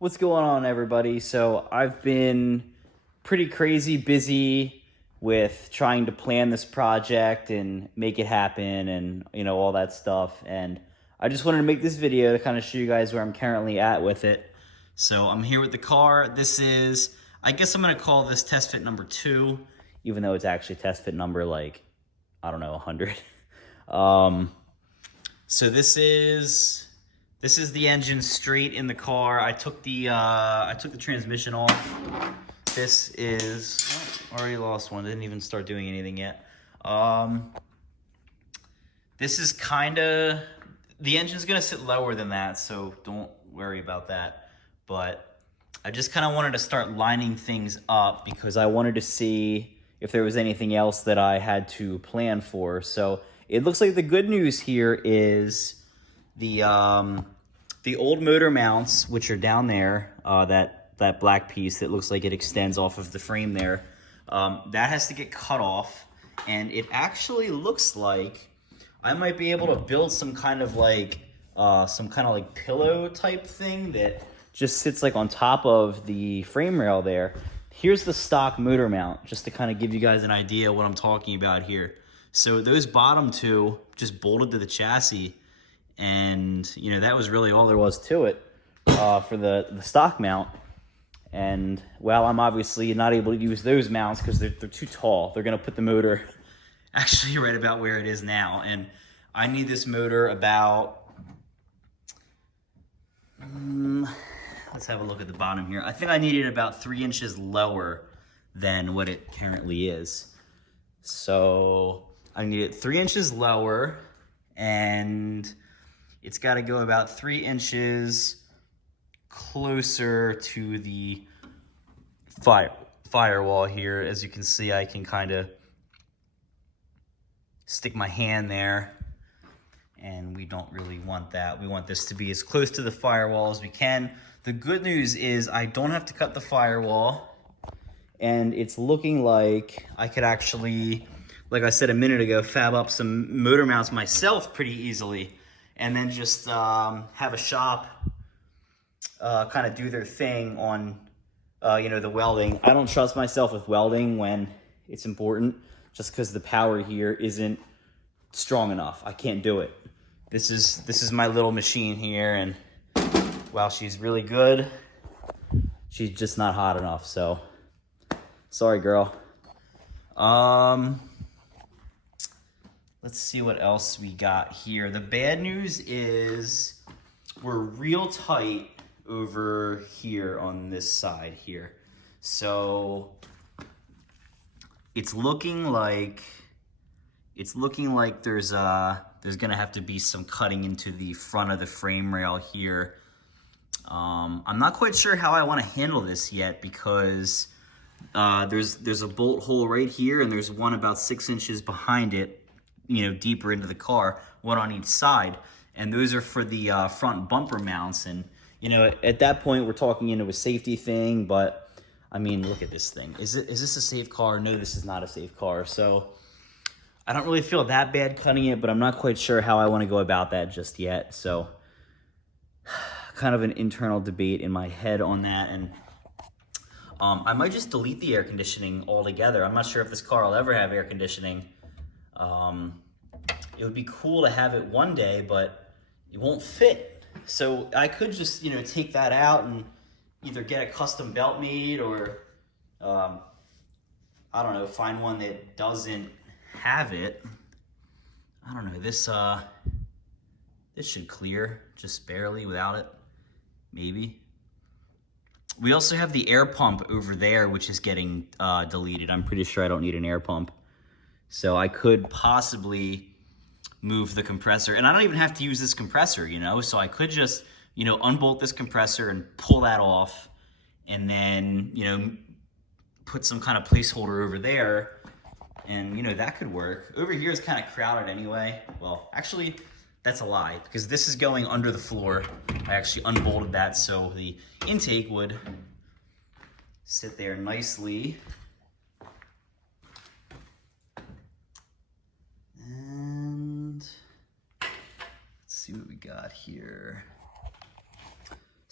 What's going on, everybody? So I've been pretty crazy busy with trying to plan this project and make it happen and all that stuff. And I just wanted to make this video to kind of show you guys where I'm currently at with it. So I'm here with the car. This is, I guess I'm going to call this test fit number 2, even though it's actually test fit number like, I don't know, 100. So this is the engine straight in the car. I took the transmission off. This is already lost one. Didn't even start doing anything yet. This is the engine's gonna sit lower than that, so don't worry about that. But I just kind of wanted to start lining things up because I wanted to see if there was anything else that I had to plan for. So it looks like the good news here is the old motor mounts, which are down there, that black piece that looks like it extends off of the frame there, that has to get cut off. And it actually looks like I might be able to build some kind of like pillow type thing that just sits like on top of the frame rail there. Here's the stock motor mount, just to kind of give you guys an idea what I'm talking about here. So those bottom two just bolted to the chassis, and that was really all there was to it for the stock mount. And well, I'm obviously not able to use those mounts because they're too tall. They're gonna put the motor actually right about where it is now, and I need this motor about let's have a look at the bottom here. I think I need it about 3 inches lower than what it currently is. So I need it 3 inches lower, and it's got to go about 3 inches closer to the firewall here. As you can see, I can kind of stick my hand there, and we don't really want that. We want this to be as close to the firewall as we can. The good news is I don't have to cut the firewall, and it's looking like I could actually, like I said a minute ago, fab up some motor mounts myself pretty easily, and then just have a shop kind of do their thing on the welding. I don't trust myself with welding when it's important, just because the power here isn't strong enough. I can't do it. This is my little machine here, and while she's really good, she's just not hot enough. So sorry, girl. Let's see what else we got here. The bad news is we're real tight over here on this side here. So it's looking like there's gonna have to be some cutting into the front of the frame rail here. I'm not quite sure how I want to handle this yet, because there's a bolt hole right here, and there's one about 6 inches behind it, deeper into the car, one on each side, and those are for the front bumper mounts. And at that point we're talking into a safety thing, but I mean, look at this thing. Is this a safe car? No, this is not a safe car. So I don't really feel that bad cutting it, but I'm not quite sure how I want to go about that just yet. So kind of an internal debate in my head on that. And I might just delete the air conditioning altogether. I'm not sure if this car will ever have air conditioning. It would be cool to have it one day, but it won't fit. So I could just, take that out and either get a custom belt made, or I don't know, find one that doesn't have it. I don't know. This should clear just barely without it. Maybe. We also have the air pump over there, which is getting deleted. I'm pretty sure I don't need an air pump. So I could possibly move the compressor. And I don't even have to use this compressor, So I could just, unbolt this compressor and pull that off. And then, put some kind of placeholder over there. And, that could work. Over here is kind of crowded anyway. Well, actually, that's a lie, because this is going under the floor. I actually unbolted that so the intake would sit there nicely. And let's see what we got here.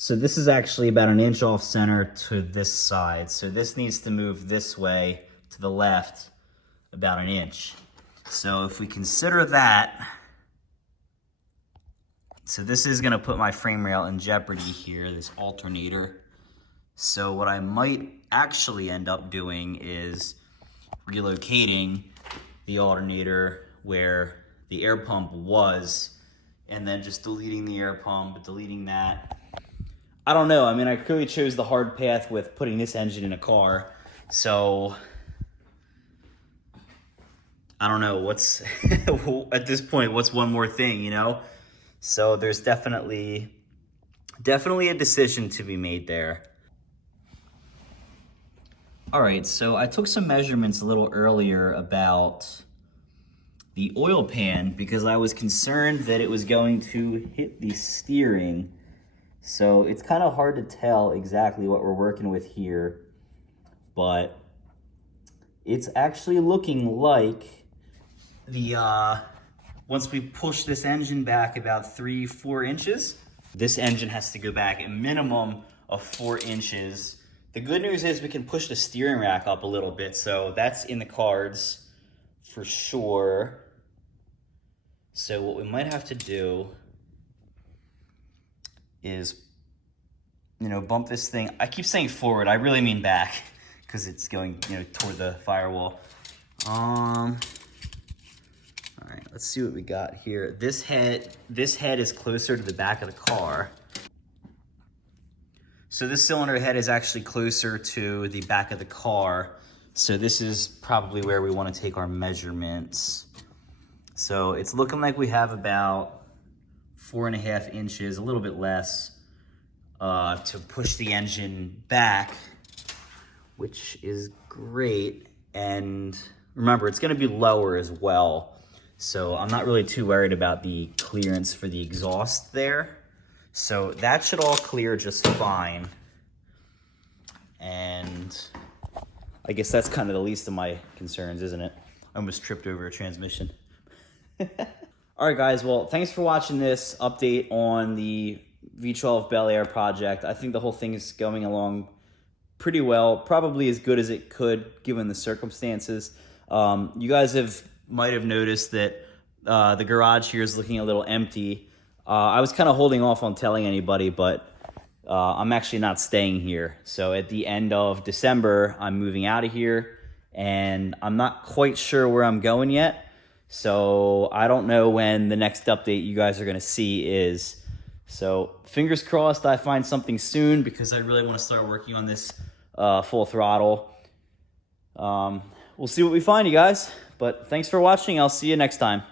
So this is actually about an inch off center to this side. So this needs to move this way to the left about an inch. So if we consider that, so this is gonna put my frame rail in jeopardy here, this alternator. So what I might actually end up doing is relocating the alternator where the air pump was, and then just deleting the air pump, deleting that. I don't know. I mean, I clearly chose the hard path with putting this engine in a car. So I don't know what's, at this point, what's one more thing, you know? So there's definitely a decision to be made there. All right, so I took some measurements a little earlier about the oil pan because I was concerned that it was going to hit the steering. So it's kind of hard to tell exactly what we're working with here, but it's actually looking like the, once we push this engine back about 3-4 inches, this engine has to go back a minimum of 4 inches. The good news is we can push the steering rack up a little bit, so that's in the cards for sure. So what we might have to do is, you know, bump this thing. I keep saying forward, I really mean back because it's going, you know, toward the firewall. All right, let's see what we got here. This head is closer to the back of the car. So this cylinder head is actually closer to the back of the car. So this is probably where we want to take our measurements. So it's looking like we have about 4.5 inches, a little bit less, to push the engine back, which is great. And remember, it's going to be lower as well. So I'm not really too worried about the clearance for the exhaust there. So that should all clear just fine. And I guess that's kind of the least of my concerns, isn't it? I almost tripped over a transmission. All right, guys. Well, thanks for watching this update on the V12 Bel Air project. I think the whole thing is going along pretty well, probably as good as it could given the circumstances. You guys might have noticed that the garage here is looking a little empty. I was kind of holding off on telling anybody, but I'm actually not staying here. So at the end of December, I'm moving out of here, and I'm not quite sure where I'm going yet. So I don't know when the next update you guys are going to see is. So fingers crossed I find something soon because I really want to start working on this full throttle. We'll see what we find, you guys. But thanks for watching. I'll see you next time.